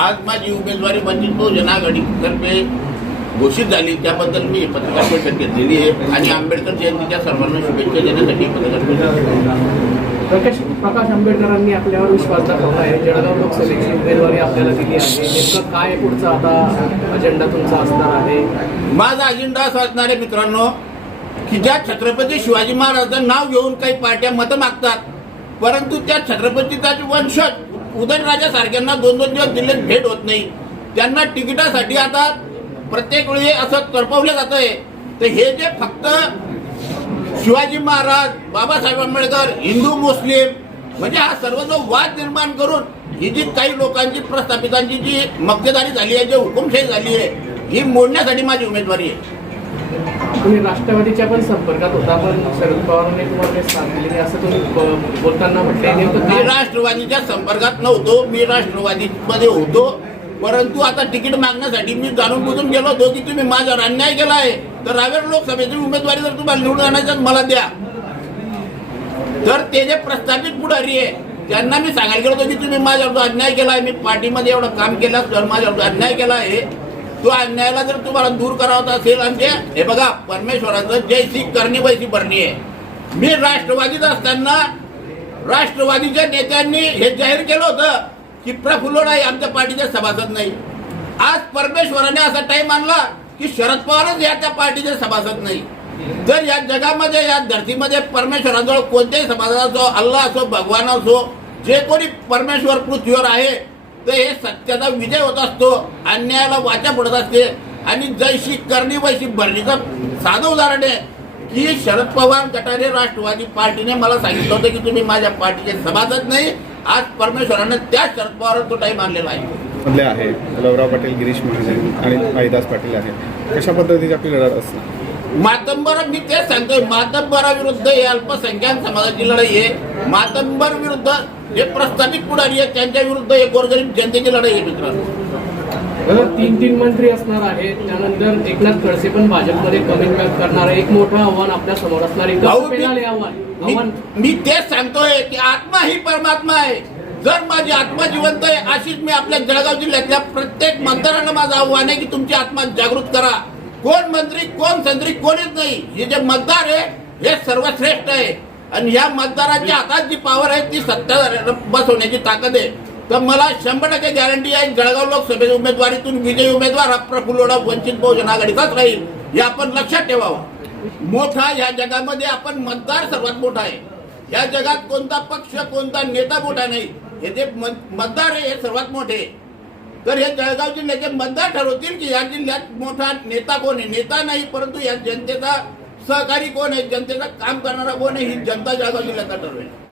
आज माझी उमेदवारी वंचित बहुजन आघाडीतर्फे घोषित झाली. त्याबद्दल मी पत्रकार परिषद घेतलेली आहे. आणि आंबेडकर जयंतीच्या सर्वांना शुभेच्छा देण्यासाठी पत्रकार आहे. प्रकाश प्रकाश आंबेडकरांनी आपल्यावर विश्वास दाखवला आहे. जळगाव लोकसभेची उमेदवारी आपल्याला दिली आहे. नेमकं काय पुढचा आता अजेंडा तुमचा असणार आहे? माझा अजेंडा असा असणार आहे मित्रांनो की ज्या छत्रपती शिवाजी महाराजांचं नाव घेऊन काही पार्ट्या मतं मागतात परंतु त्या छत्रपतीचा वंशज उदयनराजा सारख्यांना दोन दोन दिवस दिल्लीत भेट होत नाही. त्यांना तिकिटासाठी आता प्रत्येक वेळी असं तडपवलं जात आहे तर हे जे फक्त शिवाजी महाराज बाबासाहेब आंबेडकर हिंदू मुस्लिम म्हणजे हा सर्व जो वाद निर्माण करून ही जी काही लोकांची प्रस्थापितांची जी मक्तेदारी झाली आहे जी हुकुमशाही झाली आहे ही मोडण्यासाठी माझी उमेदवारी आहे. तुम्ही राष्ट्रवादीच्या पण संपर्कात होता पण शरद पवारांनी तुम्हाला नाही असं तुम्ही बोलताना म्हटलंय. नेमकं मी राष्ट्रवादीच्या संपर्कात नव्हतो मी राष्ट्रवादीमध्ये होतो. परंतु आता तिकीट मागण्यासाठी मी जाणून बुजून गेलो होतो की तुम्ही माझ्यावर अन्याय केला आहे तर रावेर लोकसभेची उमेदवारी जर तुम्हाला निवडून आणायचं मला द्या. तर ते जे प्रस्थापित पुढारी आहे त्यांना मी सांगायला गेलो होतो की तुम्ही माझ्यावर अन्याय केला आहे मी पार्टीमध्ये एवढं काम केलं तर माझ्यावर अन्याय केला आहे तो अन्यायाला जर तुम्हाला दूर करावं असेल आणि ते हे बघा परमेश्वराचं जय सिंग करणी वैसी भरणी आहे. मी राष्ट्रवादीत असताना राष्ट्रवादीच्या नेत्यांनी हे जाहीर केलं होतं की प्रफुल्ल नाही आमच्या पार्टीचे सभासद नाही. आज परमेश्वराने असा टाइम आणला की शरद पवारच या त्या पार्टीचे सभासद नाही. जर या जगामध्ये या धरतीमध्ये परमेश्वराजवळ कोणत्याही समाजात असो अल्ला असो भगवान असो जे कोणी परमेश्वर पृथ्वीवर आहे तर हे सत्याचा विजय होत असतो अन्यायाला वाचा पडत असते. आणि जैशी करणी वैशी भरणीचं साधं उदाहरण आहे की शरद पवार गटाने राष्ट्रवादी पार्टीने मला सांगितलं होतं की तुम्ही माझ्या पार्टीचे सभासद नाही आज परमेश्वरानं त्या शरद पवार तो टाईम आणलेला आहे आहे. लवराव पाटील गिरीश महाजन आणि भाईदास पाटील आहे. कशा पद्धतीची आपली लढत असणार मातंबर मी तेच सांगतोय मातंबराविरुद्ध हे अल्पसंख्याक समाजाची लढाई आहे. मातंबर विरुद्ध जे प्रस्थापित पुढारी आहेत त्यांच्या विरुद्ध हे गोरगरीब जनतेची लढाई आहे मित्रांनो. तीन तीन मंत्री असणार आहेत त्यानंतर एकनाथ खडसे पण भाजपमध्ये कमिट करणार आहे. एक मोठं आव्हान आपल्यासमोर असणार आहे. मी- हे तेच सांगतोय की आत्मा ही परमात्मा आहे. जर माझी आत्मा जिवंत आहे अशीच मी आपल्या जळगाव जिल्ह्यातल्या प्रत्येक मतदारांना माझं आव्हान आहे की तुमची आत्मा जागृत करा. कोण मंत्री कोण संत्री कोणीच नाही. हे जे मतदार आहे हे सर्वश्रेष्ठ आहे. आणि ह्या मतदारांच्या हातात जी पॉवर आहे ती सत्ता बसवण्याची ताकद आहे. तर मला शंभर टक्के गॅरंटी आहे जळगाव लोकसभेच्या उमेदवारीतून विजयी उमेदवार हा प्रफुल्ल वंचित बहुजन आघाडीचाच राहील. हे आपण लक्षात ठेवावं. मोठा या जगामध्ये आपण मतदार सर्वात मोठा आहे. या जगात कोणता पक्ष कोणता नेता मोठा नाही. हे जे मत- मतदार आहे हे सर्वात मोठे. तर हे जळगाव जिल्ह्याचे मतदार ठरवतील की या जिल्ह्यात मोठा नेता कोण आहे? नेता नाही परंतु या जनतेचा सहकारी कोण आहे? जनतेचं काम करणारा कोण आहे? ही जनता जळगाव जिल्ह्याचा ठरवेल.